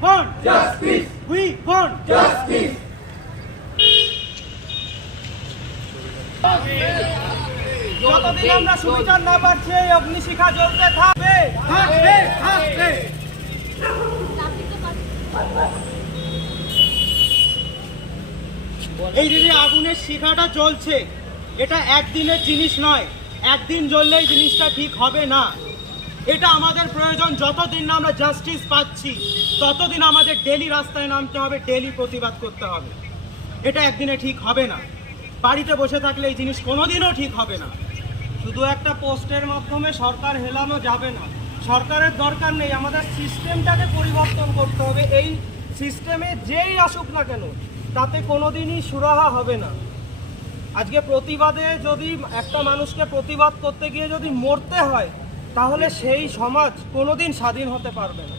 want justice. We want justice. যতদিন আমরা সুবিচার না পাচ্ছি এই অগ্নিশিখা জ্বলতে থাকবে থাকবে থাকবে। এই যে আগুনের শিখাটা জ্বলছে, এটা একদিনের জিনিস নয়। একদিন জ্বললেই জিনিসটা ঠিক হবে না। এটা আমাদের প্রয়োজন। যতদিন না আমরা জাস্টিস পাচ্ছি ততদিন আমাদের ডেলি রাস্তায় নামতে হবে, ডেলি প্রতিবাদ করতে হবে। এটা একদিনে ঠিক হবে না। বাড়িতে বসে থাকলে এই জিনিস কোনোদিনও ঠিক হবে না। শুধু একটা পোস্টের মাধ্যমে সরকার হেলানো যাবে না। সরকারের দরকার নেই, আমাদের সিস্টেমটাকে পরিবর্তন করতে হবে। এই সিস্টেমে যেই আসুক না কেন তাতে কোনোদিনই সুরাহা হবে না। আজকে প্রতিবাদে যদি একটা মানুষকে প্রতিবাদ করতে গিয়ে যদি মরতে হয় তাহলে সেই সমাজ কোনোদিন স্বাধীন হতে পারবে না।